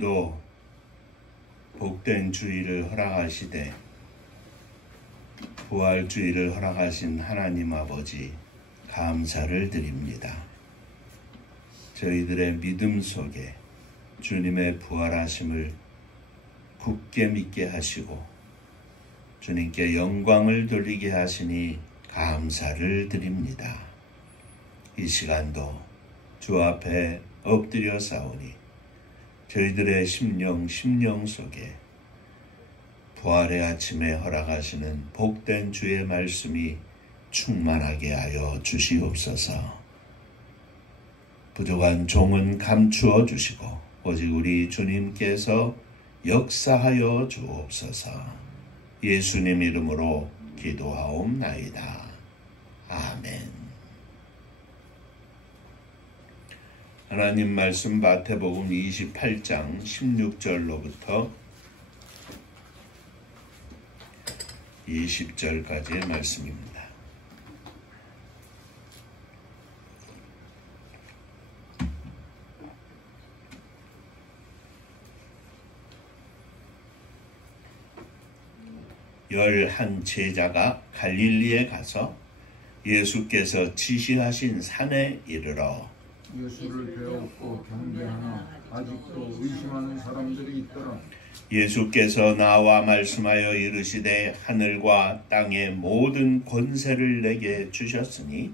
오늘도 복된 주일을 허락하시되 부활주일을 허락하신 하나님 아버지 감사를 드립니다. 저희들의 믿음 속에 주님의 부활하심을 굳게 믿게 하시고 주님께 영광을 돌리게 하시니 감사를 드립니다. 이 시간도 주 앞에 엎드려 싸우니 저희들의 심령 속에 부활의 아침에 허락하시는 복된 주의 말씀이 충만하게 하여 주시옵소서. 부족한 종은 감추어 주시고 오직 우리 주님께서 역사하여 주옵소서. 예수님 이름으로 기도하옵나이다. 아멘. 하나님 말씀 마태복음 28장 16절로부터 20절까지의 말씀입니다. 열한 제자가 갈릴리에 가서 예수께서 지시하신 산에 이르러 예수를 배웠고 경배하나 아직도 의심하는 사람들이 있더라. 예수께서 나와 말씀하여 이르시되 하늘과 땅의 모든 권세를 내게 주셨으니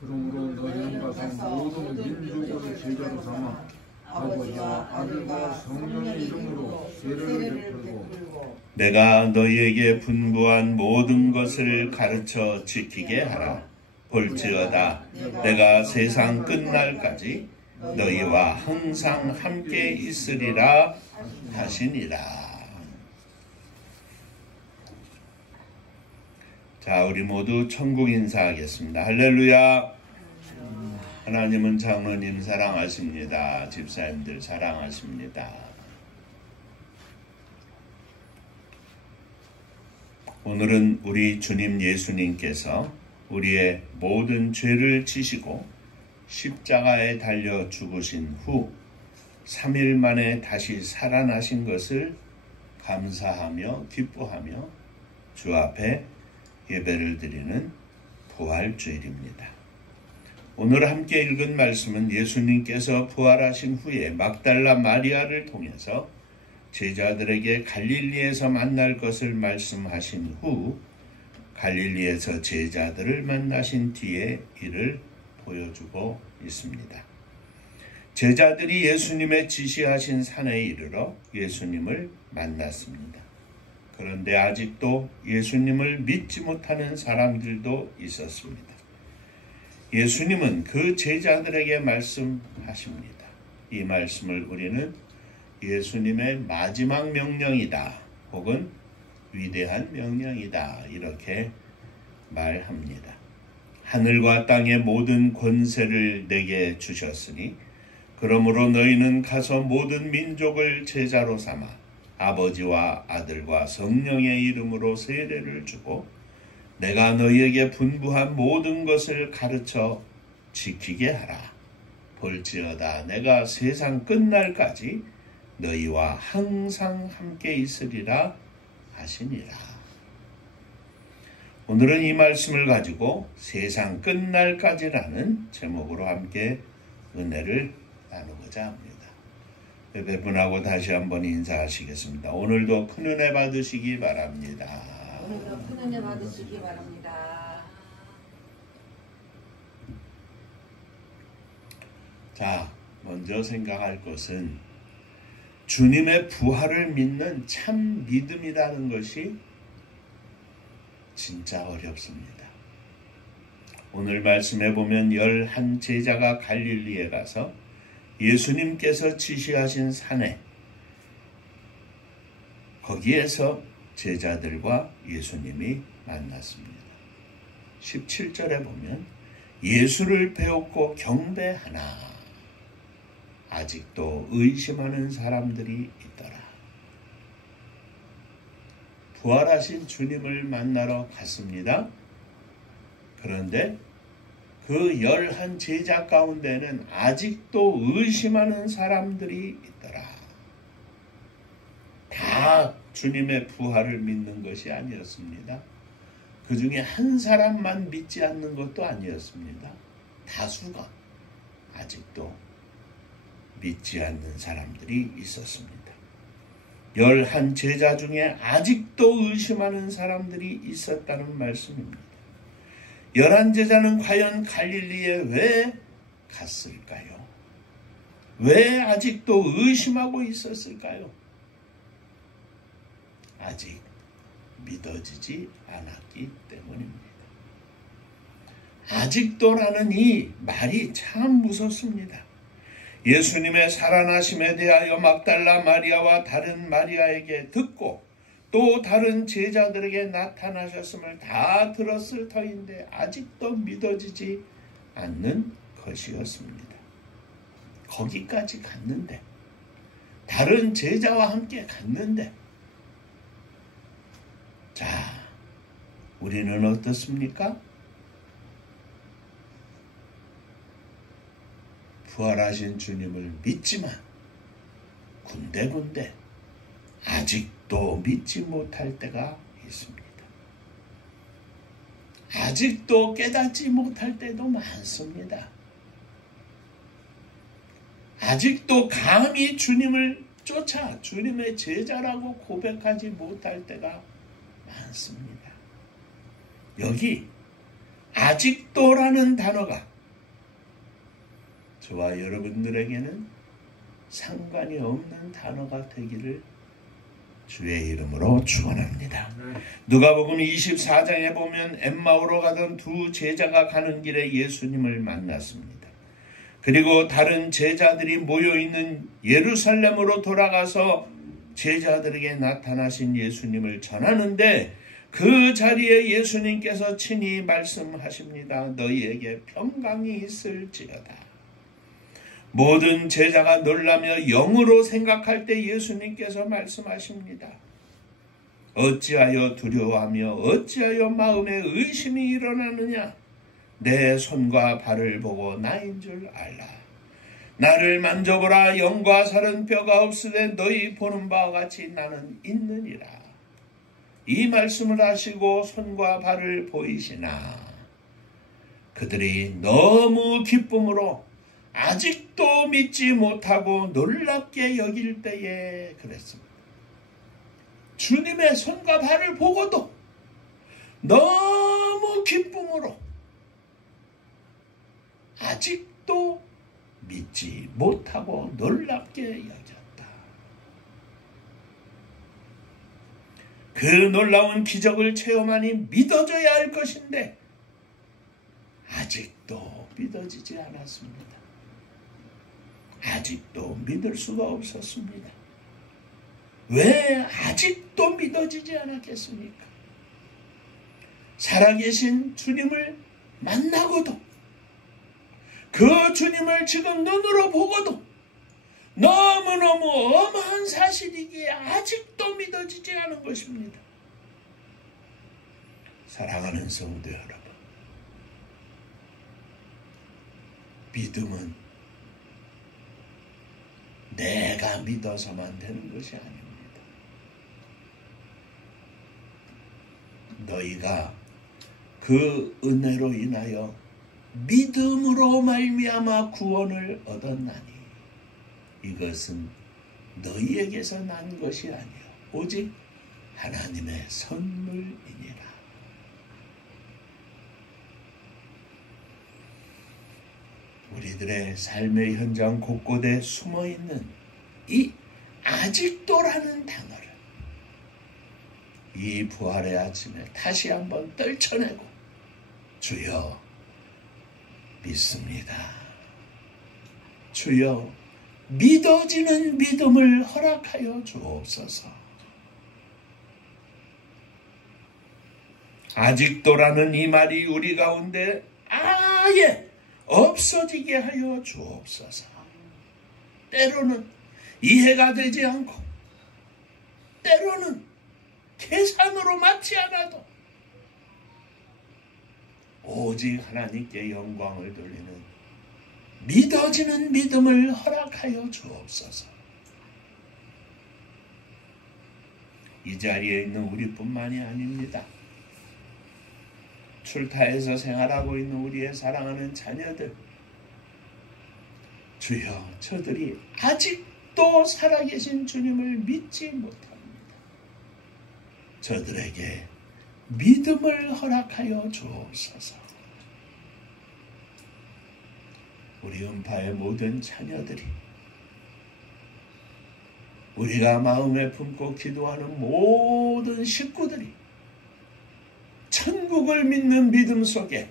그러므로 너희는 가서 모든 민족을 제자로 삼아 아버지와 아들과 성령의 이름으로 세례를 베풀고 내가 너희에게 분부한 모든 것을 가르쳐 지키게 하라. 볼지어다 내가 세상 끝날까지 너희와 항상 함께 있으리라 하시니라. 자, 우리 모두 천국 인사하겠습니다. 할렐루야. 하나님은 장로님 사랑하십니다. 집사님들 사랑하십니다. 오늘은 우리 주님 예수님께서 우리의 모든 죄를 지시고 십자가에 달려 죽으신 후 3일 만에 다시 살아나신 것을 감사하며 기뻐하며 주 앞에 예배를 드리는 부활주일입니다. 오늘 함께 읽은 말씀은 예수님께서 부활하신 후에 막달라 마리아를 통해서 제자들에게 갈릴리에서 만날 것을 말씀하신 후 갈릴리에서 제자들을 만나신 뒤에 이를 보여주고 있습니다. 제자들이 예수님의 지시하신 산에 이르러 예수님을 만났습니다. 그런데 아직도 예수님을 믿지 못하는 사람들도 있었습니다. 예수님은 그 제자들에게 말씀하십니다. 이 말씀을 우리는 예수님의 마지막 명령이다 혹은 위대한 명령이다 이렇게 말합니다. 하늘과 땅의 모든 권세를 내게 주셨으니 그러므로 너희는 가서 모든 민족을 제자로 삼아 아버지와 아들과 성령의 이름으로 세례를 주고 내가 너희에게 분부한 모든 것을 가르쳐 지키게 하라. 볼지어다 내가 세상 끝날까지 너희와 항상 함께 있으리라 하시니라. 오늘은 이 말씀을 가지고 세상 끝날까지라는 제목으로 함께 은혜를 나누고자 합니다. 예배분하고 다시 한번 인사하시겠습니다. 오늘도 큰 은혜 받으시기 바랍니다. 오늘도 큰 은혜 받으시기 바랍니다. 자, 먼저 생각할 것은 주님의 부활을 믿는 참 믿음이라는 것이 진짜 어렵습니다. 오늘 말씀해 보면 11 제자가 갈릴리에 가서 예수님께서 지시하신 산에 거기에서 제자들과 예수님이 만났습니다. 17절에 보면 예수를 배웠고 경배하나 아직도 의심하는 사람들이 있더라. 부활하신 주님을 만나러 갔습니다. 그런데 그 11 제자 가운데는 아직도 의심하는 사람들이 있더라. 다 주님의 부활을 믿는 것이 아니었습니다. 그 중에 한 사람만 믿지 않는 것도 아니었습니다. 다수가 아직도 믿지 않는 사람들이 있었습니다. 11 제자 중에 아직도 의심하는 사람들이 있었다는 말씀입니다. 11 제자는 과연 갈릴리에 왜 갔을까요? 왜 아직도 의심하고 있었을까요? 아직 믿어지지 않았기 때문입니다. 아직도라는 이 말이 참 무섭습니다. 예수님의 살아나심에 대하여 막달라 마리아와 다른 마리아에게 듣고 또 다른 제자들에게 나타나셨음을 다 들었을 터인데 아직도 믿어지지 않는 것이었습니다. 거기까지 갔는데, 다른 제자와 함께 갔는데, 자, 우리는 어떻습니까? 부활하신 주님을 믿지만 군데군데 아직도 믿지 못할 때가 있습니다. 아직도 깨닫지 못할 때도 많습니다. 아직도 감히 주님을 쫓아 주님의 제자라고 고백하지 못할 때가 많습니다. 여기 아직도라는 단어가 저와 여러분들에게는 상관이 없는 단어가 되기를 주의 이름으로 축원합니다. 누가복음 24장에 보면 엠마오로 가던 두 제자가 가는 길에 예수님을 만났습니다. 그리고 다른 제자들이 모여있는 예루살렘으로 돌아가서 제자들에게 나타나신 예수님을 전하는데 그 자리에 예수님께서 친히 말씀하십니다. 너희에게 평강이 있을지어다. 모든 제자가 놀라며 영으로 생각할 때 예수님께서 말씀하십니다. 어찌하여 두려워하며 어찌하여 마음에 의심이 일어나느냐. 내 손과 발을 보고 나인 줄 알라. 나를 만져보라. 영과 살은 뼈가 없으되 너희 보는 바와 같이 나는 있느니라. 이 말씀을 하시고 손과 발을 보이시나 그들이 너무 기쁨으로 아직도 믿지 못하고 놀랍게 여길 때에 그랬습니다. 주님의 손과 발을 보고도 너무 기쁨으로 아직도 믿지 못하고 놀랍게 여겼다. 그 놀라운 기적을 체험하니 믿어져야 할 것인데 아직도 믿어지지 않았습니다. 아직도 믿을 수가 없었습니다. 왜 아직도 믿어지지 않았겠습니까? 살아계신 주님을 만나고도 그 주님을 지금 눈으로 보고도 너무너무 어마한 사실이기에 아직도 믿어지지 않은 것입니다. 사랑하는 성도 여러분, 믿음은 내가 믿어서만 되는 것이 아닙니다. 너희가 그 은혜로 인하여 믿음으로 말미암아 구원을 얻었나니 이것은 너희에게서 난 것이 아니요 오직 하나님의 선물이니라. 우리들의 삶의 현장 곳곳에 숨어있는 이 아직도라는 단어를 이 부활의 아침에 다시 한번 떨쳐내고 주여 믿습니다. 주여 믿어지는 믿음을 허락하여 주옵소서. 아직도라는 이 말이 우리 가운데 아예 없어지게 하여 주옵소서. 때로는 이해가 되지 않고 때로는 계산으로 맞지 않아도 오직 하나님께 영광을 돌리는 믿어지는 믿음을 허락하여 주옵소서. 이 자리에 있는 우리뿐만이 아닙니다. 출타에서 생활하고 있는 우리의 사랑하는 자녀들, 주여, 저들이 아직도 살아계신 주님을 믿지 못합니다. 저들에게 믿음을 허락하여 주옵소서. 우리 음파의 모든 자녀들이, 우리가 마음에 품고 기도하는 모든 식구들이 천국을 믿는 믿음 속에,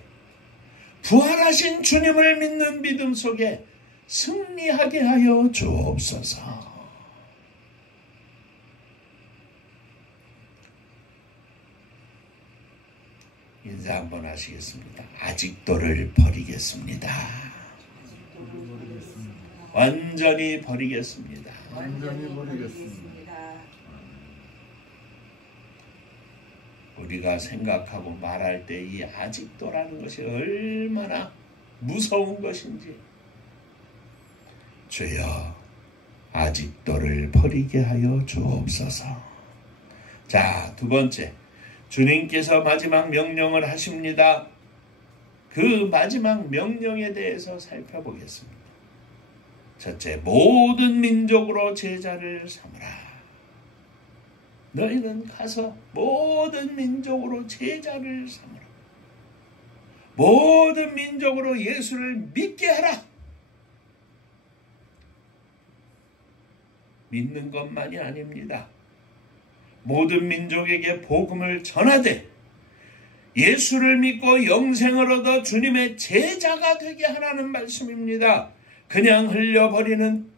부활하신 주님을 믿는 믿음 속에 승리하게 하여 주옵소서. 인사 한번 하시겠습니다. 아직도를 버리겠습니다. 완전히 버리겠습니다. 완전히 버리겠습니다. 우리가 생각하고 말할 때 이 아직도라는 것이 얼마나 무서운 것인지, 주여, 아직도를 버리게 하여 주옵소서. 자, 두 번째, 주님께서 마지막 명령을 하십니다. 그 마지막 명령에 대해서 살펴보겠습니다. 첫째, 모든 민족으로 제자를 삼으라. 너희는 가서 모든 민족으로 제자를 삼으라. 모든 민족으로 예수를 믿게 하라. 믿는 것만이 아닙니다. 모든 민족에게 복음을 전하되 예수를 믿고 영생을 얻어 주님의 제자가 되게 하라는 말씀입니다. 그냥 흘려버리는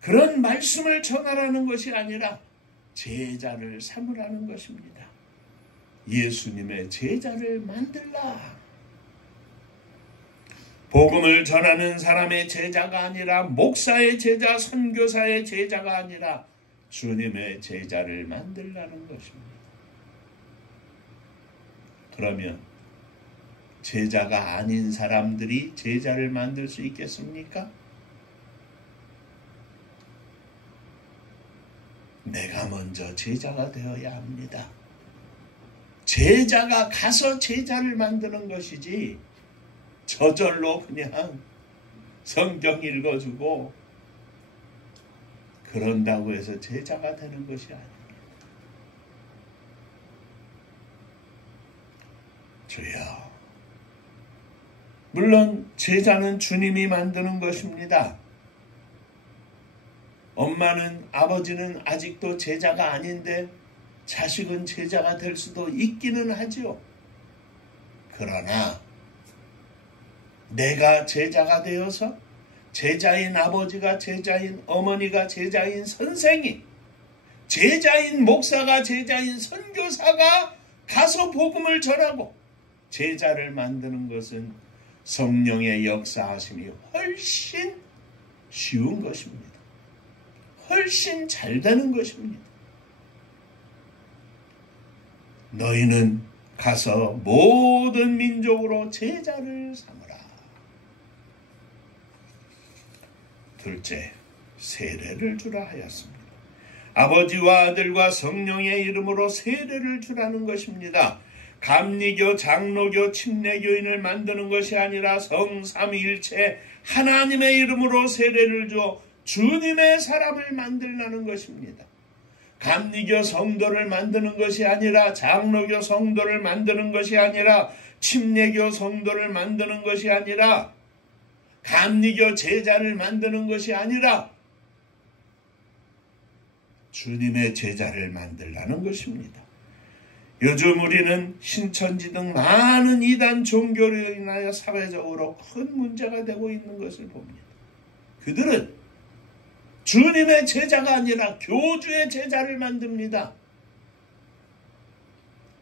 그런 말씀을 전하라는 것이 아니라 제자를 삼으라는 것입니다. 예수님의 제자를 만들라. 복음을 전하는 사람의 제자가 아니라, 목사의 제자, 선교사의 제자가 아니라 주님의 제자를 만들라는 것입니다. 그러면 제자가 아닌 사람들이 제자를 만들 수 있겠습니까? 내가 먼저 제자가 되어야 합니다. 제자가 가서 제자를 만드는 것이지, 저절로 그냥 성경 읽어주고 그런다고 해서 제자가 되는 것이 아닙니다. 주여, 물론 제자는 주님이 만드는 것입니다. 엄마는, 아버지는 아직도 제자가 아닌데 자식은 제자가 될 수도 있기는 하죠. 그러나 내가 제자가 되어서 제자인 아버지가, 제자인 어머니가, 제자인 선생이, 제자인 목사가, 제자인 선교사가 가서 복음을 전하고 제자를 만드는 것은 성령의 역사하심이 훨씬 쉬운 것입니다. 훨씬 잘 되는 것입니다. 너희는 가서 모든 민족으로 제자를 삼으라. 둘째, 세례를 주라 하였습니다. 아버지와 아들과 성령의 이름으로 세례를 주라는 것입니다. 감리교, 장로교, 침례교인을 만드는 것이 아니라 성삼위일체 하나님의 이름으로 세례를 줘 주님의 사람을 만들라는 것입니다. 감리교 성도를 만드는 것이 아니라, 장로교 성도를 만드는 것이 아니라, 침례교 성도를 만드는 것이 아니라, 감리교 제자를 만드는 것이 아니라 주님의 제자를 만들라는 것입니다. 요즘 우리는 신천지 등 많은 이단 종교로 인하여 사회적으로 큰 문제가 되고 있는 것을 봅니다. 그들은 주님의 제자가 아니라 교주의 제자를 만듭니다.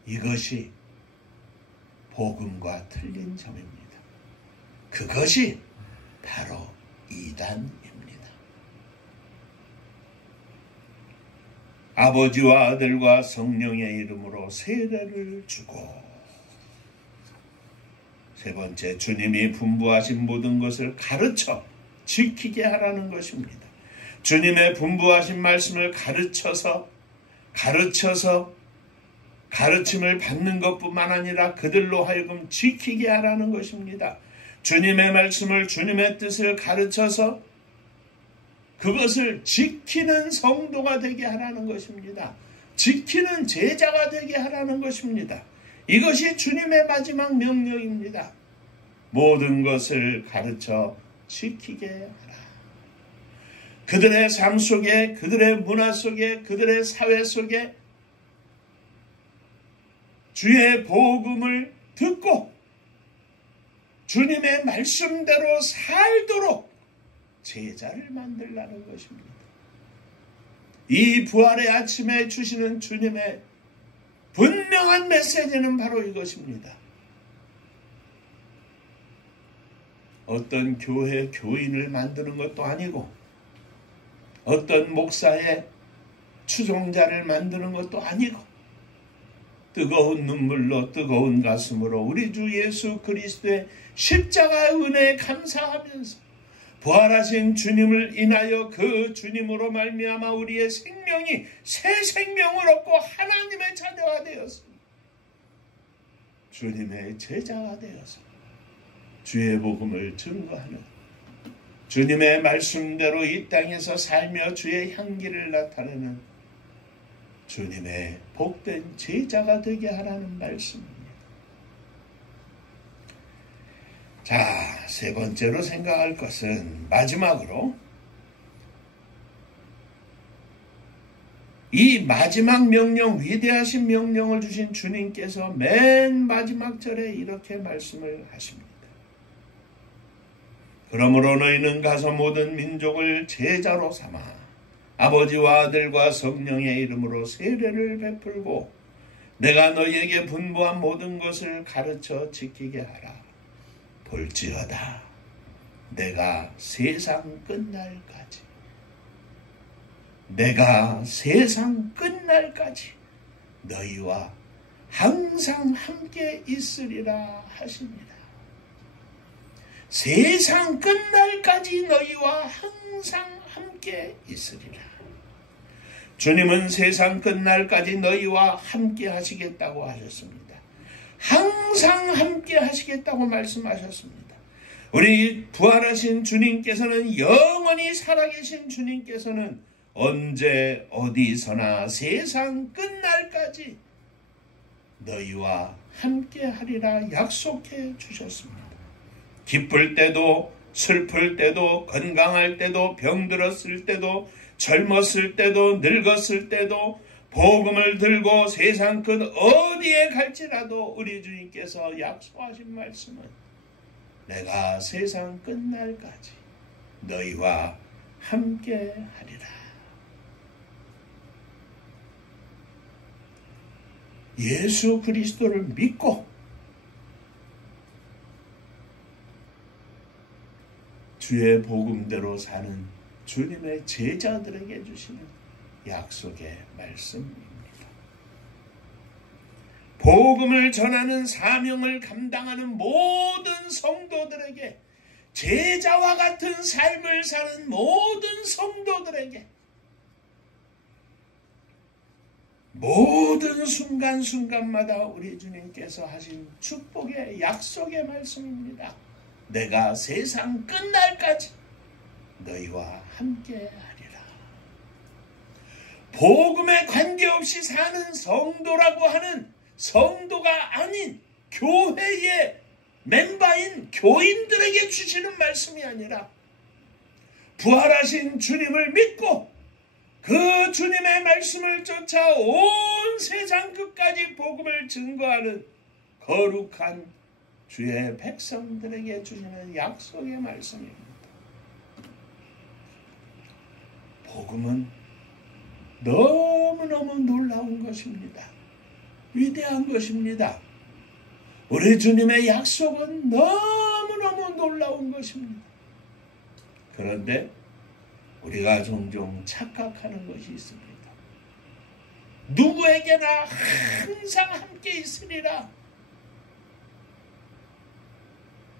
이것이 복음과 틀린 점입니다. 그것이 바로 이단입니다. 아버지와 아들과 성령의 이름으로 세례를 주고, 세 번째, 주님이 분부하신 모든 것을 가르쳐 지키게 하라는 것입니다. 주님의 분부하신 말씀을 가르침을 받는 것뿐만 아니라 그들로 하여금 지키게 하라는 것입니다. 주님의 말씀을, 주님의 뜻을 가르쳐서 그것을 지키는 성도가 되게 하라는 것입니다. 지키는 제자가 되게 하라는 것입니다. 이것이 주님의 마지막 명령입니다. 모든 것을 가르쳐 지키게 하라. 그들의 삶 속에, 그들의 문화 속에, 그들의 사회 속에 주의 복음을 듣고 주님의 말씀대로 살도록 제자를 만들라는 것입니다. 이 부활의 아침에 주시는 주님의 분명한 메시지는 바로 이것입니다. 어떤 교회 교인을 만드는 것도 아니고 어떤 목사의 추종자를 만드는 것도 아니고 뜨거운 눈물로 뜨거운 가슴으로 우리 주 예수 그리스도의 십자가의 은혜에 감사하면서 부활하신 주님을 인하여 그 주님으로 말미암아 우리의 생명이 새 생명을 얻고 하나님의 자녀가 되었습니다. 주님의 제자가 되어서 주의 복음을 증거하는 주님의 말씀대로 이 땅에서 살며 주의 향기를 나타내는 주님의 복된 제자가 되게 하라는 말씀입니다. 자, 세 번째로 생각할 것은 마지막으로 이 마지막 명령, 위대하신 명령을 주신 주님께서 맨 마지막 절에 이렇게 말씀을 하십니다. 그러므로 너희는 가서 모든 민족을 제자로 삼아 아버지와 아들과 성령의 이름으로 세례를 베풀고 내가 너희에게 분부한 모든 것을 가르쳐 지키게 하라. 볼지어다 내가 세상 끝날까지 너희와 항상 함께 있으리라 하십니다. 세상 끝날까지 너희와 항상 함께 있으리라. 주님은 세상 끝날까지 너희와 함께 하시겠다고 하셨습니다. 항상 함께 하시겠다고 말씀하셨습니다. 우리 부활하신 주님께서는, 영원히 살아계신 주님께서는 언제 어디서나 세상 끝날까지 너희와 함께 하리라 약속해 주셨습니다. 기쁠 때도 슬플 때도 건강할 때도 병들었을 때도 젊었을 때도 늙었을 때도 복음을 들고 세상 끝 어디에 갈지라도 우리 주님께서 약속하신 말씀은 내가 세상 끝날까지 너희와 함께 하리라. 예수 그리스도를 믿고 주의 복음대로 사는 주님의 제자들에게 주시는 약속의 말씀입니다. 복음을 전하는 사명을 감당하는 모든 성도들에게, 제자와 같은 삶을 사는 모든 성도들에게 모든 순간순간마다 우리 주님께서 하신 축복의 약속의 말씀입니다. 내가 세상 끝날까지 너희와 함께 하리라. 복음에 관계없이 사는 성도라고 하는 성도가 아닌 교회의 멤버인 교인들에게 주시는 말씀이 아니라 부활하신 주님을 믿고 그 주님의 말씀을 쫓아 온 세상 끝까지 복음을 증거하는 거룩한 주의 백성들에게 주시는 약속의 말씀입니다. 복음은 너무너무 놀라운 것입니다. 위대한 것입니다. 우리 주님의 약속은 너무너무 놀라운 것입니다. 그런데 우리가 종종 착각하는 것이 있습니다. 누구에게나 항상 함께 있으리라.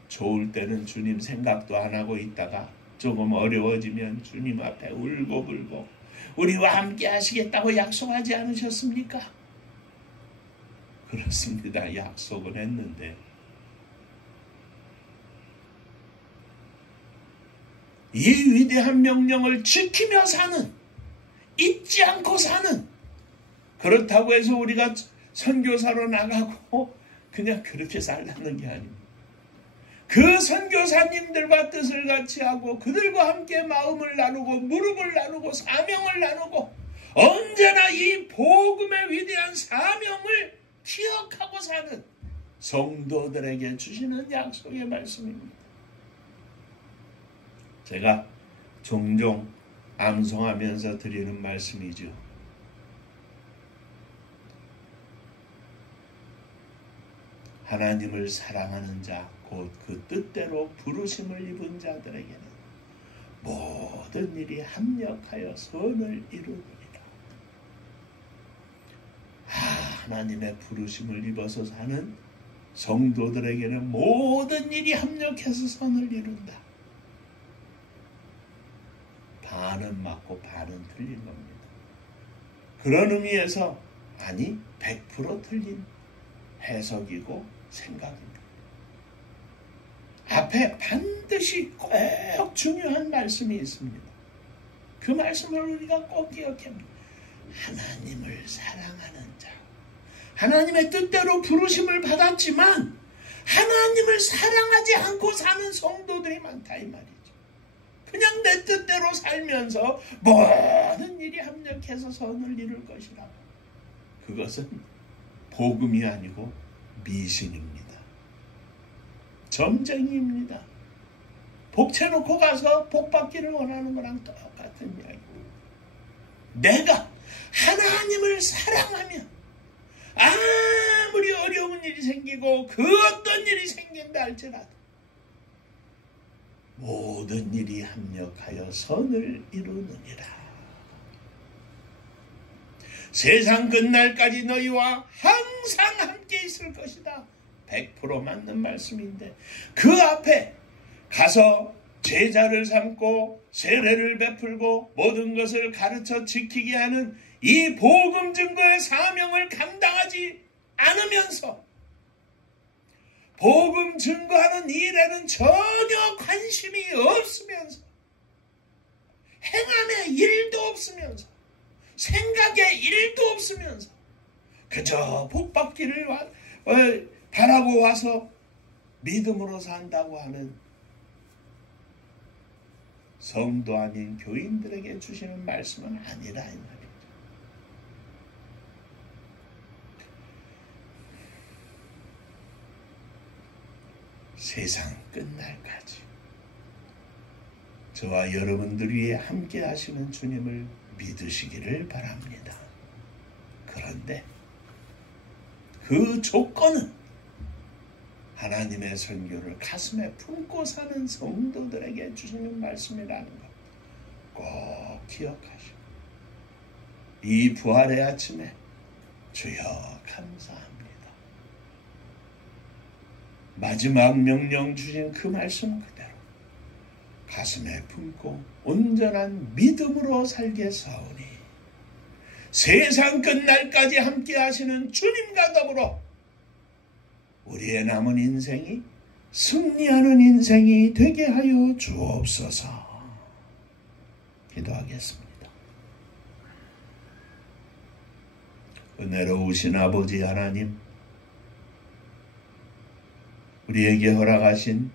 좋을 때는 주님 생각도 안 하고 있다가 조금 어려워지면 주님 앞에 울고불고 우리와 함께 하시겠다고 약속하지 않으셨습니까? 그렇습니다. 약속은 했는데 이 위대한 명령을 지키며 사는, 잊지 않고 사는, 그렇다고 해서 우리가 선교사로 나가고 그냥 그렇게 살라는 게 아닙니다. 그 선교사님들과 뜻을 같이 하고 그들과 함께 마음을 나누고 무릎을 나누고 사명을 나누고 언제나 이 복음의 위대한 사명을 기억하고 사는 성도들에게 주시는 약속의 말씀입니다. 제가 종종 암송하면서 드리는 말씀이죠. 하나님을 사랑하는 자, 곧 그 뜻대로 부르심을 입은 자들에게는 모든 일이 합력하여 선을 이루느니라. 하나님의 부르심을 입어서 사는 성도들에게는 모든 일이 합력해서 선을 이룬다. 반은 맞고 반은 틀린 겁니다. 그런 의미에서 아니 100% 틀린 해석이고 생각입니다. 앞에 반드시 꼭 중요한 말씀이 있습니다. 그 말씀을 우리가 꼭 기억해야 합니다. 하나님을 사랑하는 자, 하나님의 뜻대로 부르심을 받았지만 하나님을 사랑하지 않고 사는 성도들이 많다 이 말이죠. 그냥 내 뜻대로 살면서 모든 일이 합력해서 선을 이룰 것이라고. 그것은 복음이 아니고 미신입니다. 점쟁이입니다. 복채놓고 가서 복받기를 원하는 거랑 똑같은 이야기입니다. 내가 하나님을 사랑하면 아무리 어려운 일이 생기고 그 어떤 일이 생긴다 할지라도 모든 일이 합력하여 선을 이루느니라. 세상 끝날까지 너희와 항상 함께 있을 것이다. 100% 맞는 말씀인데 그 앞에 가서 제자를 삼고 세례를 베풀고 모든 것을 가르쳐 지키게 하는 이 복음 증거의 사명을 감당하지 않으면서 복음 증거하는 일에는 전혀 관심이 없으면서 행함에 일도 없으면서 생각에 일도 없으면서 그저 복받기를 바라고 와서 믿음으로 산다고 하는 성도 아닌 교인들에게 주시는 말씀은 아니라 이 말이죠. 세상 끝날까지 저와 여러분들 위해 함께 하시는 주님을 믿으시기를 바랍니다. 그런데 그 조건은 하나님의 선교를 가슴에 품고 사는 성도들에게 주시는 말씀이라는 것 꼭 기억하시고 이 부활의 아침에 주여 감사합니다. 마지막 명령 주신 그 말씀 그대로 가슴에 품고 온전한 믿음으로 살게 사오니 세상 끝날까지 함께 하시는 주님과 더불어 우리의 남은 인생이 승리하는 인생이 되게 하여 주옵소서. 기도하겠습니다. 은혜로우신 아버지 하나님, 우리에게 허락하신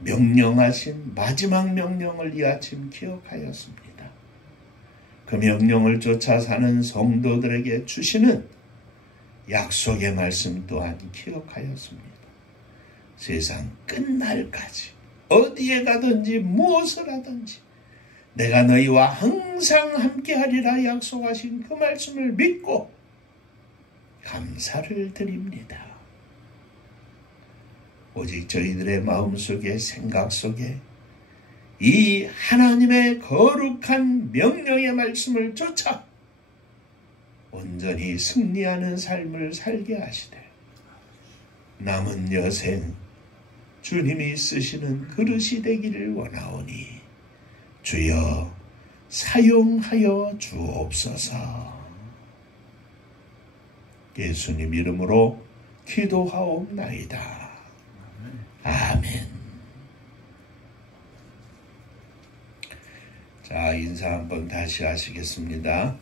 명령하신 마지막 명령을 이 아침 기억하였습니다. 그 명령을 쫓아 사는 성도들에게 주시는 약속의 말씀 또한 기억하였습니다. 세상 끝날까지 어디에 가든지 무엇을 하든지 내가 너희와 항상 함께하리라 약속하신 그 말씀을 믿고 감사를 드립니다. 오직 저희들의 마음속에 생각 속에 이 하나님의 거룩한 명령의 말씀을 쫓아 온전히 승리하는 삶을 살게 하시되 남은 여생 주님이 쓰시는 그릇이 되기를 원하오니 주여 사용하여 주옵소서. 예수님 이름으로 기도하옵나이다. 아멘. 자, 인사 한번 다시 하시겠습니다.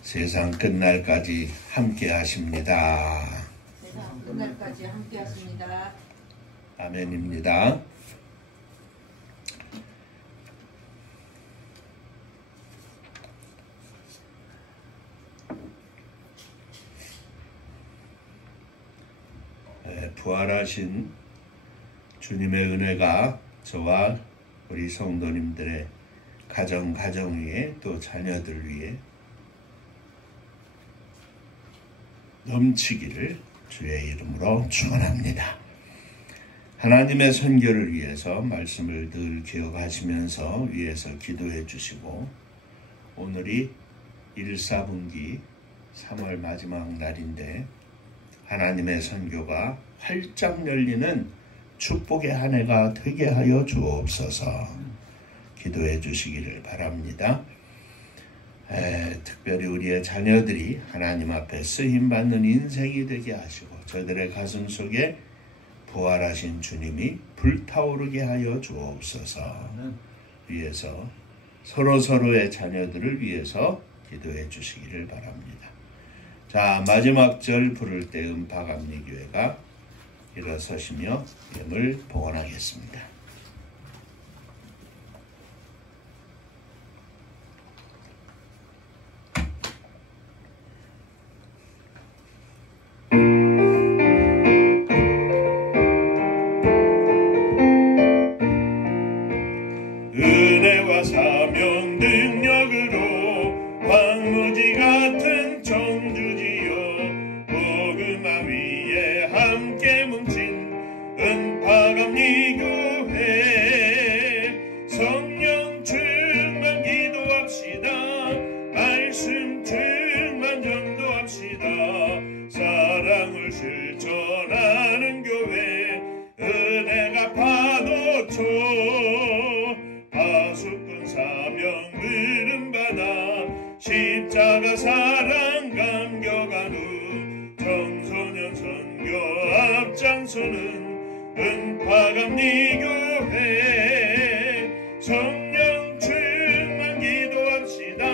세상 끝날까지 함께 하십니다. 세상 끝날까지 함께 하십니다. 아멘입니다. 부활하신 주님의 은혜가 저와 우리 성도님들의 가정 위에 또 자녀들 위에 넘치기를 주의 이름으로 축원합니다. 하나님의 선교를 위해서 말씀을 늘 기억하시면서 위에서 기도해 주시고, 오늘이 1/4분기 3월 마지막 날인데 하나님의 선교가 활짝 열리는 축복의 한 해가 되게 하여 주옵소서. 기도해 주시기를 바랍니다. 특별히 우리의 자녀들이 하나님 앞에 쓰임받는 인생이 되게 하시고 저들의 가슴 속에 부활하신 주님이 불타오르게 하여 주옵소서. 위해서 서로의 자녀들을 위해서 기도해 주시기를 바랍니다. 자, 마지막 절 부를 때 음파감리교회가 일어서시며 예물 봉헌하겠습니다. 은혜와 사명 능력으로 황무지 같은 청주지요, 복음화 위에 함께 뭉친 은파감리교회, 성령 충만 기도합시다. 말씀 충만 전도합시다. 사랑을 실천하는 교회, 은혜가 파도쳐 하수꾼 사명 물음받아 십자가 사랑 감격한 후 청소년 선교 앞장서는 은파감리교회, 성령 충만 기도합시다.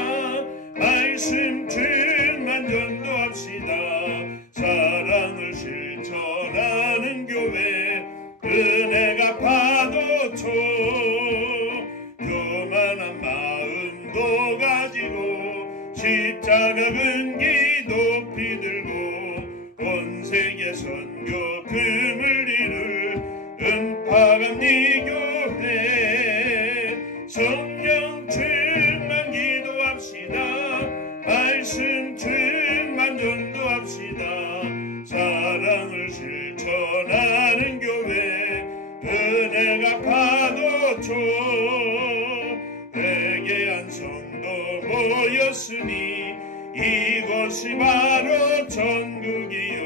말씀 충만 전도합시다. 사랑을 실천하는 교회, 은혜가 파도쳐 교만한 마음도 가지고 십자가 근기 높이 들고 온 세계 선교 금을 이룰 은파감리교회, 성령 충만 기도합시다. 말씀 충만 전도합시다. 사랑을 실천하는 교회, 은혜가 파도쳐 회개한 성도 모였으니 이곳이 바로 천국이요,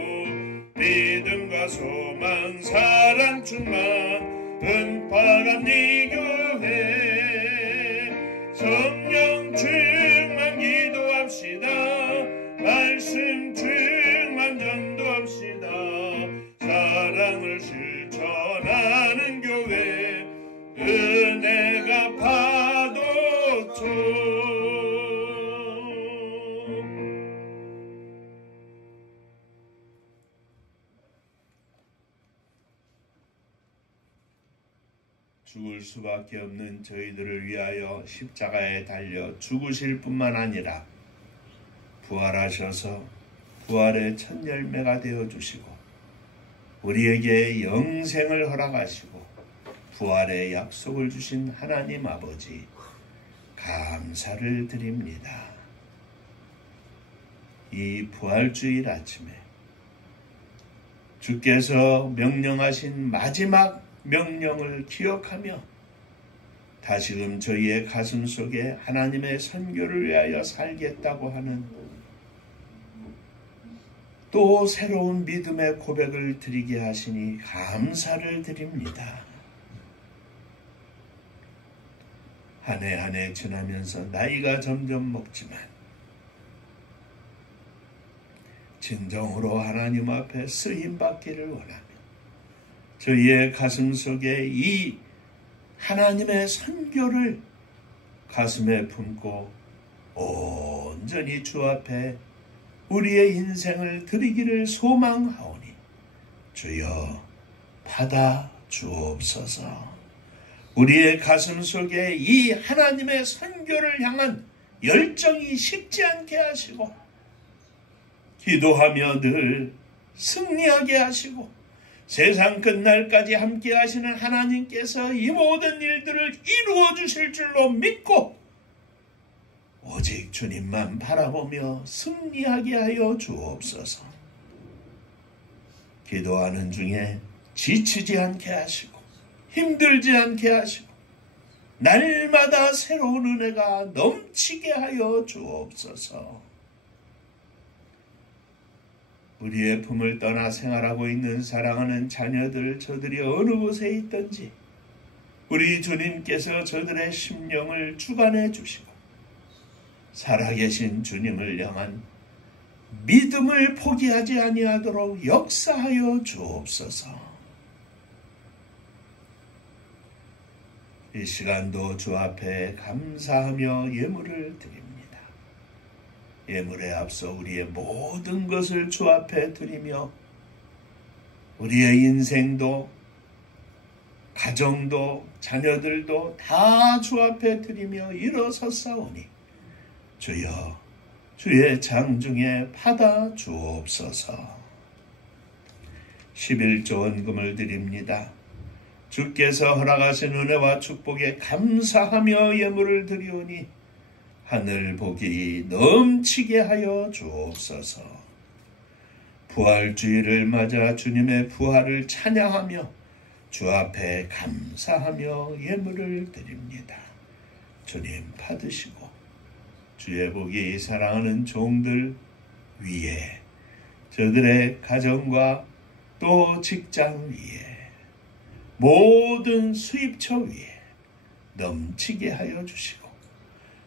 믿음과 소망 사랑 충만 은파감리교회, 성령 충만 기도합시다. 말씀 충만 전도합시다. 사랑을 실천하는 교회, 은혜가 파도쳐 죽을 수밖에 없는 저희들을 위하여 십자가에 달려 죽으실 뿐만 아니라 부활하셔서 부활의 첫 열매가 되어주시고 우리에게 영생을 허락하시고 부활의 약속을 주신 하나님 아버지, 감사를 드립니다. 이 부활주일 아침에 주께서 명령하신 마지막 명령을 기억하며 다시금 저희의 가슴 속에 하나님의 선교를 위하여 살겠다고 하는 또 새로운 믿음의 고백을 드리게 하시니 감사를 드립니다. 한 해 한 해 지나면서 나이가 점점 먹지만 진정으로 하나님 앞에 쓰임받기를 원하며 저희의 가슴 속에 이 하나님의 선교를 가슴에 품고 온전히 주 앞에 우리의 인생을 드리기를 소망하오니 주여 받아 주옵소서. 우리의 가슴 속에 이 하나님의 선교를 향한 열정이 식지 않게 하시고 기도하며 늘 승리하게 하시고 세상 끝날까지 함께 하시는 하나님께서 이 모든 일들을 이루어 주실 줄로 믿고 오직 주님만 바라보며 승리하게 하여 주옵소서. 기도하는 중에 지치지 않게 하시고 힘들지 않게 하시고 날마다 새로운 은혜가 넘치게 하여 주옵소서. 우리의 품을 떠나 생활하고 있는 사랑하는 자녀들 저들이 어느 곳에 있든지 우리 주님께서 저들의 심령을 주관해 주시고 살아계신 주님을 향한 믿음을 포기하지 아니하도록 역사하여 주옵소서. 이 시간도 주 앞에 감사하며 예물을 드립니다. 예물에 앞서 우리의 모든 것을 주 앞에 드리며 우리의 인생도 가정도 자녀들도 다 주 앞에 드리며 일어섰사오니 주여 주의 장중에 받아 주옵소서. 11조 원금을 드립니다. 주께서 허락하신 은혜와 축복에 감사하며 예물을 드리오니 하늘 복이 넘치게 하여 주옵소서. 부활주의를 맞아 주님의 부활을 찬양하며 주 앞에 감사하며 예물을 드립니다. 주님 받으시고 주의 복이 사랑하는 종들 위에 저들의 가정과 또 직장 위에 모든 수입처 위에 넘치게 하여 주시고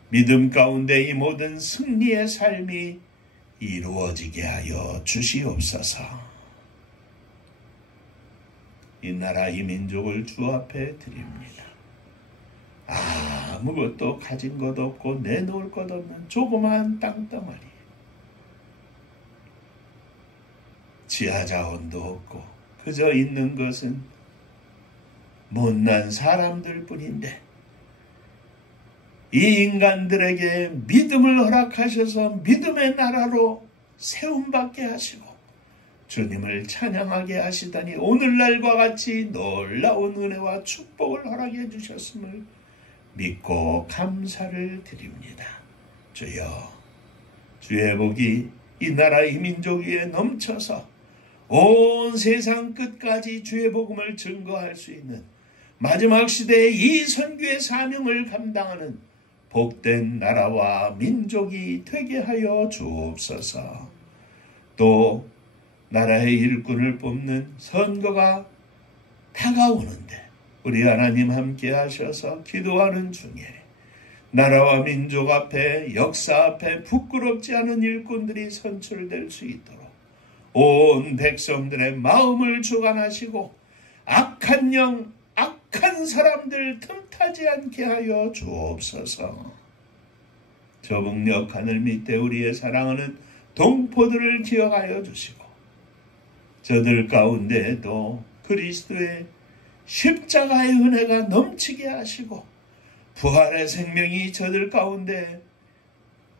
믿음 가운데 이 모든 승리의 삶이 이루어지게 하여 주시옵소서. 이 나라 이 민족을 주 앞에 드립니다. 아무것도 가진 것 없고 내놓을 것 없는 조그마한 땅덩어리, 지하자원도 없고 그저 있는 것은 못난 사람들 뿐인데 이 인간들에게 믿음을 허락하셔서 믿음의 나라로 세움받게 하시고 주님을 찬양하게 하시다니 오늘날과 같이 놀라운 은혜와 축복을 허락해 주셨음을 믿고 감사를 드립니다. 주여 주의 복이 이 나라 이 민족 위에 넘쳐서 온 세상 끝까지 주의 복음을 증거할 수 있는 마지막 시대의 이 선교의 사명을 감당하는 복된 나라와 민족이 되게 하여 주옵소서. 또 나라의 일꾼을 뽑는 선거가 다가오는데 우리 하나님 함께 하셔서 기도하는 중에 나라와 민족 앞에 역사 앞에 부끄럽지 않은 일꾼들이 선출될 수 있도록 온 백성들의 마음을 주관하시고 악한 영 악한 사람들 틈타지 않게 하여 주옵소서. 저북녘 하늘 밑에 우리의 사랑하는 동포들을 기억하여 주시고 저들 가운데에도 그리스도의 십자가의 은혜가 넘치게 하시고 부활의 생명이 저들 가운데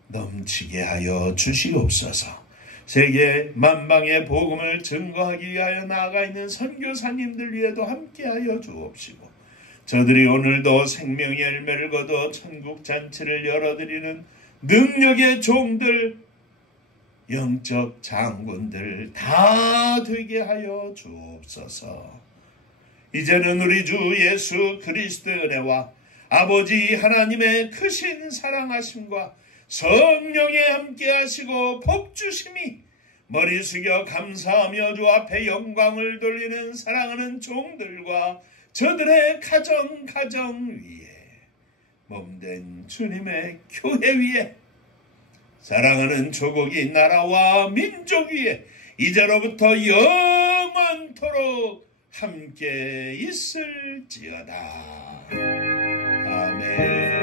넘치게 하여 주시옵소서. 세계 만방의 복음을 증거하기 위하여 나아가 있는 선교사님들 위에도 함께하여 주옵시고 저들이 오늘도 생명의 열매를 거둬 천국 잔치를 열어드리는 능력의 종들 영적 장군들 다 되게 하여 주옵소서. 이제는 우리 주 예수 그리스도의 은혜와 아버지 하나님의 크신 사랑하심과 성령의 함께 하시고 복주심이 머리 숙여 감사하며 주 앞에 영광을 돌리는 사랑하는 종들과 저들의 가정 위에 몸된 주님의 교회 위에 사랑하는 조국이 나라와 민족 위에 이제로부터 영원토록 함께 있을지어다. 아멘.